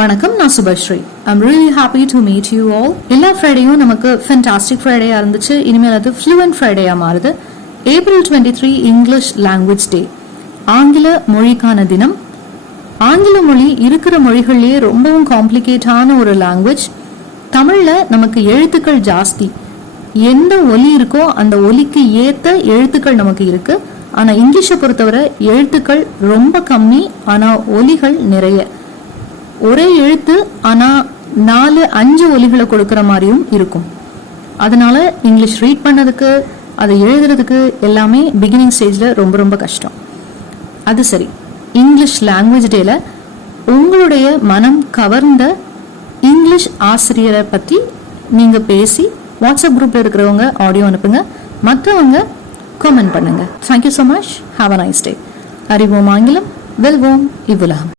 வணக்கம், நான் Subashree. I'm really happy to meet you all. எல்லா ஃப்ரைடேயும் நமக்கு ஃபென்டாஸ்டிக் ஃப்ரைடேயா இருந்துச்சு. இனிமேல் அது ஃப்ளூவன்ட் ஃப்ரைடேயா மாறுது. ஏப்ரல் 23 இங்கிலீஷ் லாங்குவேஜ் டே, ஆங்கில மொழிக்கான தினம். ஆங்கில மொழி இருக்கிற மொழிகள்லேயே ரொம்பவும் காம்ப்ளிகேட்டான ஒரு லாங்குவேஜ். தமிழ்ல நமக்கு எழுத்துக்கள் ஜாஸ்தி. எந்த ஒலி இருக்கோ அந்த ஒலிக்கு ஏத்த எழுத்துக்கள் நமக்கு இருக்கு. ஆனா இங்கிலீஷை பொறுத்தவரை எழுத்துக்கள் ரொம்ப கம்மி, ஆனா ஒலிகள் நிறைய. ஒரே எழுத்து ஆனா 4-5 ஒலிகளை கொடுக்கற மாதிரியும் இருக்கும். அதனால இங்கிலீஷ் ரீட் பண்ணதுக்கு, அதை எழுதுறதுக்கு எல்லாமே பிகினிங் ஸ்டேஜ்ல ரொம்ப ரொம்ப கஷ்டம். அது சரி, இங்கிலீஷ் லாங்குவேஜ் டேல உங்களுடைய மனம் கவர்ந்த இங்கிலீஷ் ஆசிரியரை பத்தி நீங்க பேசி வாட்ஸ்அப் குரூப்ல இருக்கிறவங்க ஆடியோ அனுப்புங்க, மற்றவங்க கமெண்ட் பண்ணுங்க. Thank you so much. Have a nice day. அறிவோம் ஆங்கிலம், வெல்வோம் இவ்வுலகம்.